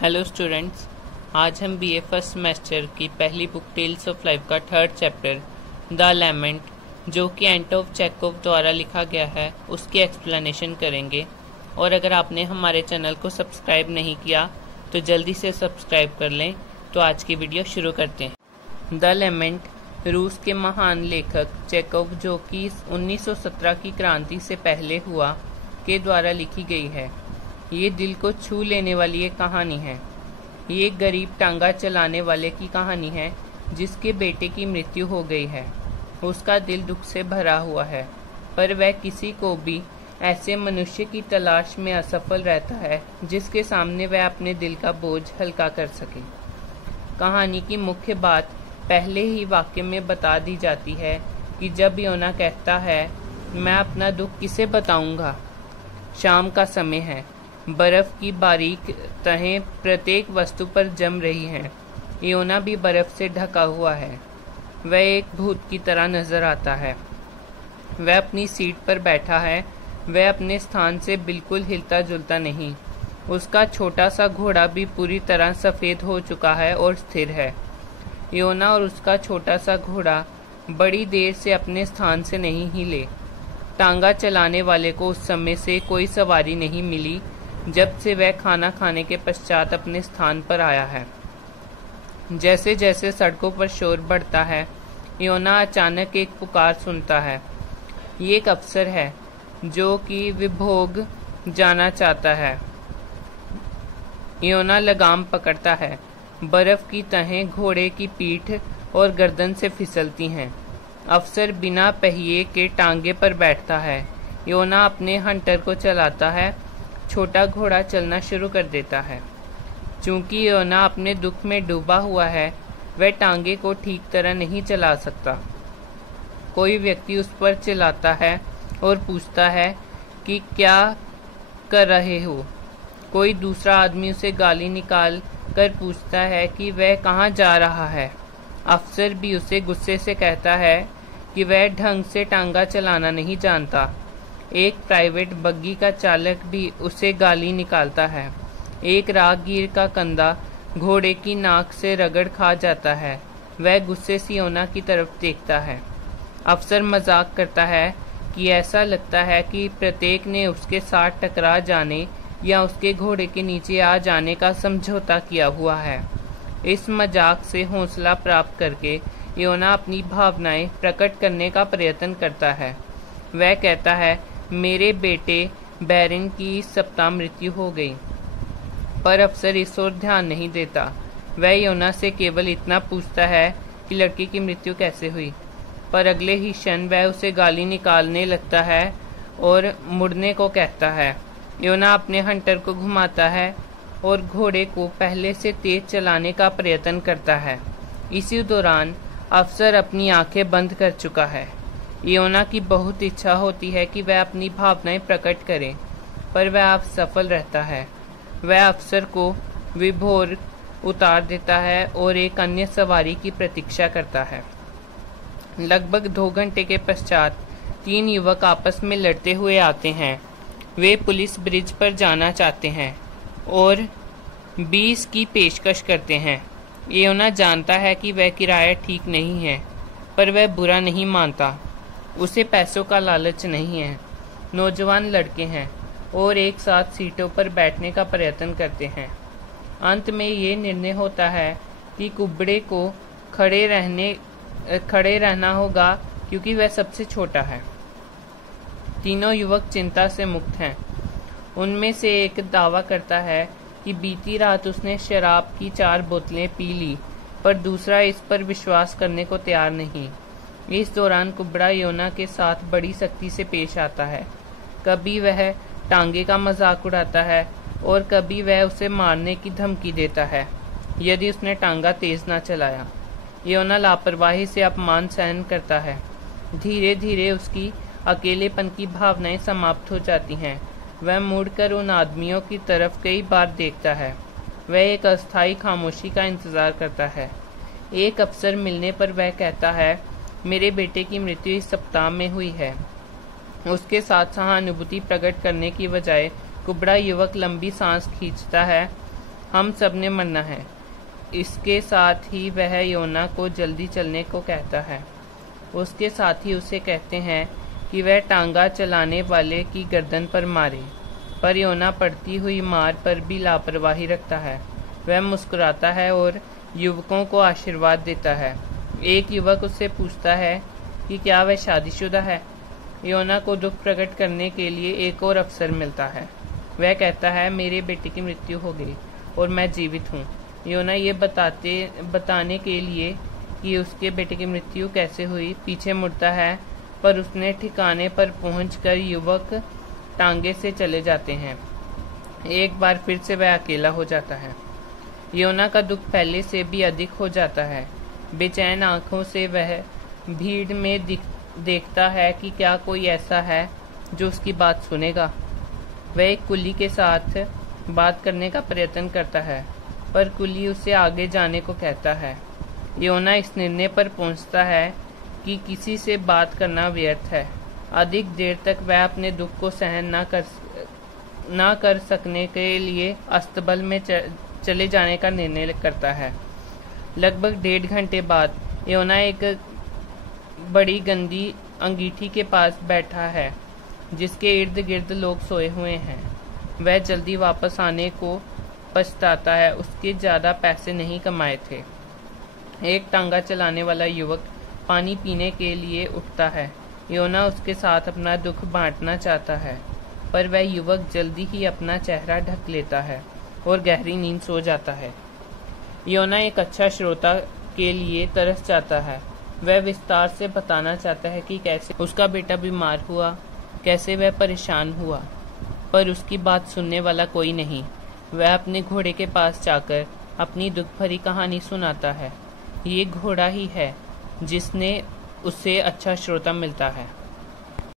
Hello students, आज हम BA first semester की पहली बुक टेल्स ऑफ लाइफ का थर्ड चैप्टर द लैमेंट, जो कि एंटोव चेखोव द्वारा लिखा गया है, उसकी एक्सप्लेनेशन करेंगे। और अगर आपने हमारे चैनल को सब्सक्राइब नहीं किया तो जल्दी से सब्सक्राइब कर लें। तो आज की वीडियो शुरू करते हैं। द लैमेंट रूस के महान लेखक चेखोव, जो कि 1917 की क्रांति से पहले हुआ, के द्वारा लिखी गई है। ये दिल को छू लेने वाली एक कहानी है। ये एक गरीब टांगा चलाने वाले की कहानी है जिसके बेटे की मृत्यु हो गई है। उसका दिल दुख से भरा हुआ है, पर वह किसी को भी ऐसे मनुष्य की तलाश में असफल रहता है जिसके सामने वह अपने दिल का बोझ हल्का कर सके। कहानी की मुख्य बात पहले ही वाक्य में बता दी जाती है कि जब योना कहता है, मैं अपना दुख किसे बताऊंगा। शाम का समय है, बर्फ की बारीक तहें प्रत्येक वस्तु पर जम रही हैं। योना भी बर्फ से ढका हुआ है। वह एक भूत की तरह नजर आता है। वह अपनी सीट पर बैठा है। वह अपने स्थान से बिल्कुल हिलता जुलता नहीं। उसका छोटा सा घोड़ा भी पूरी तरह सफेद हो चुका है और स्थिर है। योना और उसका छोटा सा घोड़ा बड़ी देर से अपने स्थान से नहीं हिले। टांगा चलाने वाले को उस समय से कोई सवारी नहीं मिली जब से वह खाना खाने के पश्चात अपने स्थान पर आया है। जैसे जैसे सड़कों पर शोर बढ़ता है, योना अचानक एक पुकार सुनता है। ये एक अफसर है जो कि विभोग जाना चाहता है। योना लगाम पकड़ता है। बर्फ की तहें घोड़े की पीठ और गर्दन से फिसलती हैं। अफसर बिना पहिए के टांगे पर बैठता है। योना अपने हंटर को चलाता है। छोटा घोड़ा चलना शुरू कर देता है। चूंकि योना अपने दुख में डूबा हुआ है, वह टांगे को ठीक तरह नहीं चला सकता। कोई व्यक्ति उस पर चिल्लाता है और पूछता है कि क्या कर रहे हो। कोई दूसरा आदमी उसे गाली निकाल कर पूछता है कि वह कहाँ जा रहा है। अफसर भी उसे गुस्से से कहता है कि वह ढंग से टांगा चलाना नहीं जानता। एक प्राइवेट बग्गी का चालक भी उसे गाली निकालता है। एक राहगीर का कंधा घोड़े की नाक से रगड़ खा जाता है। वह गुस्से से योना की तरफ देखता है। अफसर मजाक करता है कि ऐसा लगता है कि प्रत्येक ने उसके साथ टकरा जाने या उसके घोड़े के नीचे आ जाने का समझौता किया हुआ है। इस मजाक से हौसला प्राप्त करके योना अपनी भावनाएं प्रकट करने का प्रयत्न करता है। वह कहता है, मेरे बेटे बैरन की इस सप्ताह मृत्यु हो गई। पर अफसर इस ओर ध्यान नहीं देता। वह योना से केवल इतना पूछता है कि लड़की की मृत्यु कैसे हुई। पर अगले ही क्षण वह उसे गाली निकालने लगता है और मुड़ने को कहता है। योना अपने हंटर को घुमाता है और घोड़े को पहले से तेज चलाने का प्रयत्न करता है। इसी दौरान अफसर अपनी आंखें बंद कर चुका है। योना की बहुत इच्छा होती है कि वह अपनी भावनाएं प्रकट करे, पर वह असफल रहता है। वह अफसर को विभोर उतार देता है और एक अन्य सवारी की प्रतीक्षा करता है। लगभग 2 घंटे के पश्चात 3 युवक आपस में लड़ते हुए आते हैं। वे पुलिस ब्रिज पर जाना चाहते हैं और 20 की पेशकश करते हैं। योना जानता है कि वह किराया ठीक नहीं है, पर वह बुरा नहीं मानता। उसे पैसों का लालच नहीं है। नौजवान लड़के हैं और एक साथ सीटों पर बैठने का प्रयत्न करते हैं। अंत में ये निर्णय होता है कि कुबड़े को खड़े रहना होगा क्योंकि वह सबसे छोटा है। तीनों युवक चिंता से मुक्त हैं। उनमें से एक दावा करता है कि बीती रात उसने शराब की 4 बोतलें पी ली, पर दूसरा इस पर विश्वास करने को तैयार नहीं। इस दौरान कुबड़ा योना के साथ बड़ी सख्ती से पेश आता है। कभी वह टांगे का मजाक उड़ाता है और कभी वह उसे मारने की धमकी देता है यदि उसने टांगा तेज न चलाया। योना लापरवाही से अपमान सहन करता है। धीरे धीरे उसकी अकेलेपन की भावनाएं समाप्त हो जाती हैं। वह मुड़कर उन आदमियों की तरफ कई बार देखता है। वह एक अस्थायी खामोशी का इंतजार करता है। एक अफसर मिलने पर वह कहता है, मेरे बेटे की मृत्यु इस सप्ताह में हुई है। उसके साथ सहानुभूति प्रकट करने की बजाय कुबड़ा युवक लंबी सांस खींचता है हम सब ने मरना है। इसके साथ ही वह योना को जल्दी चलने को कहता है। उसके साथी उसे कहते हैं कि वह टांगा चलाने वाले की गर्दन पर मारे, पर योना पड़ती हुई मार पर भी लापरवाही रखता है। वह मुस्कुराता है और युवकों को आशीर्वाद देता है। एक युवक उससे पूछता है कि क्या वह शादीशुदा है। योना को दुख प्रकट करने के लिए एक और अवसर मिलता है। वह कहता है, मेरे बेटे की मृत्यु हो गई और मैं जीवित हूँ। योना ये बताने के लिए कि उसके बेटे की मृत्यु कैसे हुई पीछे मुड़ता है, पर उसने ठिकाने पर पहुंचकर युवक टांगे से चले जाते हैं। एक बार फिर से वह अकेला हो जाता है। योना का दुख पहले से भी अधिक हो जाता है। बेचैन आंखों से वह भीड़ में देखता है कि क्या कोई ऐसा है जो उसकी बात सुनेगा। वह एक कुली के साथ बात करने का प्रयत्न करता है, पर कुली उसे आगे जाने को कहता है। योना इस निर्णय पर पहुंचता है कि किसी से बात करना व्यर्थ है। अधिक देर तक वह अपने दुख को सहन न कर सकने के लिए अस्तबल में चले जाने का निर्णय करता है। लगभग 1.5 घंटे बाद योना एक बड़ी गंदी अंगीठी के पास बैठा है, जिसके इर्द गिर्द लोग सोए हुए हैं। वह जल्दी वापस आने को पछताता है। उसके ज़्यादा पैसे नहीं कमाए थे। एक टांगा चलाने वाला युवक पानी पीने के लिए उठता है। योना उसके साथ अपना दुख बांटना चाहता है, पर वह युवक जल्दी ही अपना चेहरा ढक लेता है और गहरी नींद सो जाता है। योना एक अच्छा श्रोता के लिए तरस जाता है। वह विस्तार से बताना चाहता है कि कैसे उसका बेटा बीमार हुआ, कैसे वह परेशान हुआ, पर उसकी बात सुनने वाला कोई नहीं। वह अपने घोड़े के पास जाकर अपनी दुख भरी कहानी सुनाता है। ये घोड़ा ही है जिसने उसे अच्छा श्रोता मिलता है।